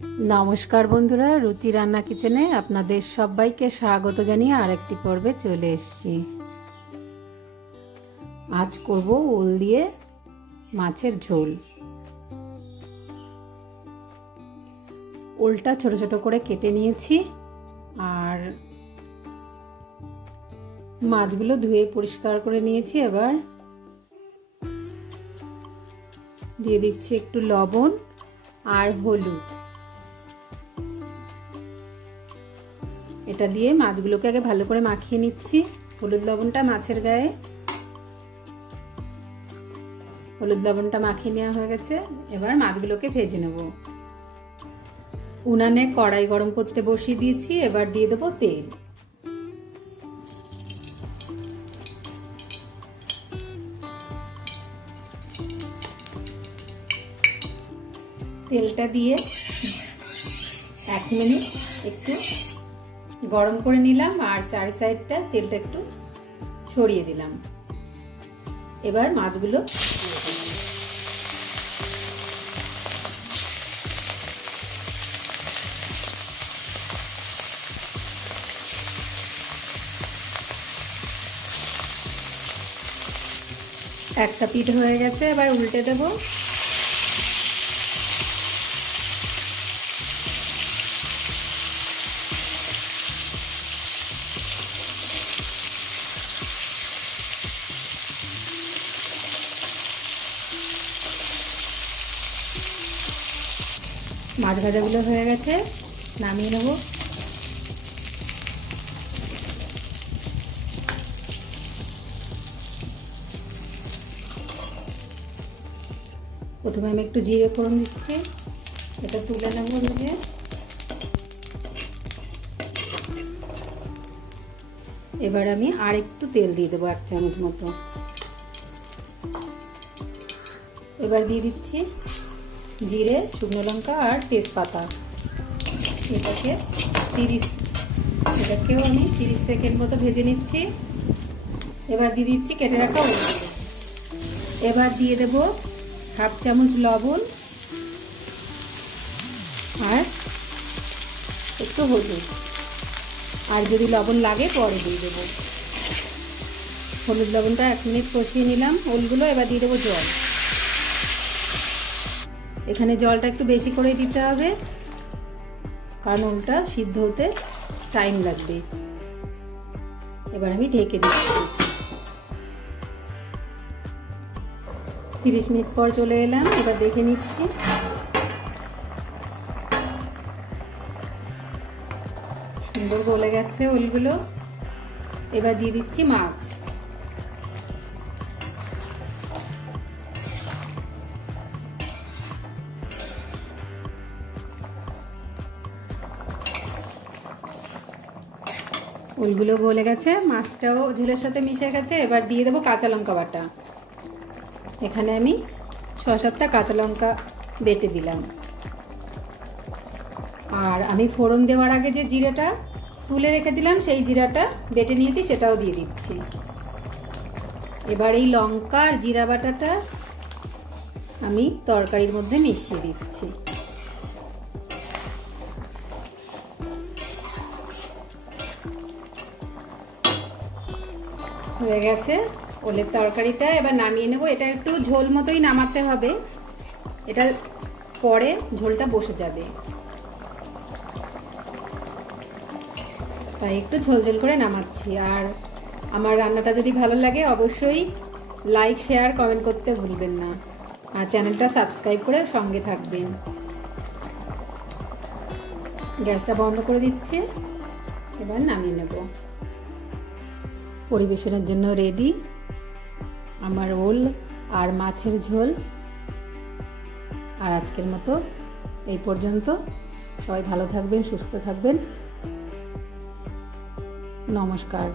নমস্কার বন্ধুরা, রুচি রান্না কিচেনে আপনাদের সবাইকে স্বাগত জানিয়ে আরেকটি পর্বে চলে এসেছি। আজ করব ওল দিয়ে মাছের ঝোল। ওলটা ছোট ছোট করে কেটে নিয়েছি আর মাছগুলো ধুয়ে পরিষ্কার করে নিয়েছি। এবার দিয়ে দিচ্ছি একটু লবণ আর হলুদ। এটা দিয়ে মাছগুলোকে আগে ভালো করে মাখিয়ে নিচ্ছি। হলুদ লবণটা মাছের গায়ে, হলুদ লবণটা মাখিয়ে নেওয়া হয়ে গেছে। এবার মাছগুলোকে ভেজে নেব। উনানে কড়াই গরম করতে বসিয়ে দিয়েছি। এবার দিয়ে দেবো তেল। তেলটা দিয়ে 1 মিনিট একটু গরম করে নিলাম আর চারি সাইডটা তেলটা একটু ছড়িয়ে দিলাম। এবার মাছগুলো একটা পিঠ হয়ে গেছে, এবার উল্টে দেবো। মাছ ভাজাগুলো হয়ে গেছে, নামিয়ে নেব। প্রথমে আমি একটু জিরে ফোড়ন দিচ্ছি, এটা তুলে নেব নিয়ে। এবার আমি আর একটু তেল দিয়ে দেবো, 1 চামচ মতো। এবার দিয়ে দিচ্ছি জিরে, শুকনো লঙ্কা আর তেজপাতা। এটাকেও আমি 30 সেকেন্ড মতো ভেজে নিচ্ছি। এবার দিয়ে দিচ্ছি কেটে রাখা ওলগুলো। এবার দিয়ে দেবো 1/2 চামচ লবণ আর একটু হলুদ, আর যদি লবণ লাগে পরে দিয়ে দেবো। হলুদ লবণটা 1 মিনিট কষিয়ে নিলাম ওলগুলো। এবার দিয়ে দেবো জল। এখানে জলটা একটু বেশি করে দিতে হবে, কারণ ওলটা সিদ্ধ হতে টাইম লাগবে। এবার আমি ঢেকে দিচ্ছি। 30 মিনিট পর চলে এলাম। এবার দেখে নিচ্ছি। সুন্দর গলে গেছে ওলগুলো। এবার দিয়ে দিচ্ছি মাছ। ওলগুলো গলে গেছে, মাছটাও ঝোলের সাথে মিশে গেছে। এবার দিয়ে দেবো কাঁচা লঙ্কা বাটা। এখানে আমি 6-7টা কাঁচা লঙ্কা বেটে দিলাম। আর আমি ফোড়ন দেওয়ার আগে যে জিরাটা তুলে রেখেছিলাম সেই জিরাটা বেটে নিয়েছি, সেটাও দিয়ে দিচ্ছি। এবার এই লঙ্কা আর জিরা বাটাটা আমি তরকারির মধ্যে মিশিয়ে দিচ্ছি। হয়ে গেছে ওলের তরকারিটা। এবার নামিয়ে নেব। এটা একটু ঝোল মতোই নামাতে হবে, এটা পরে ঝোলটা বসে যাবে, তাই একটু ঝোল ঝোল করে নামাচ্ছি। আর আমার রান্নাটা যদি ভালো লাগে অবশ্যই লাইক, শেয়ার, কমেন্ট করতে ভুলবেন না। আর চ্যানেলটা সাবস্ক্রাইব করে সঙ্গে থাকবেন। গ্যাসটা বন্ধ করে দিচ্ছি। এবার নামিয়ে নেব। পরিবেশনের জন্য রেডি আমার ওল আর মাছের ঝোল। আর আজকের মতো এই পর্যন্ত। সবাই ভালো থাকবেন, সুস্থ থাকবেন। নমস্কার।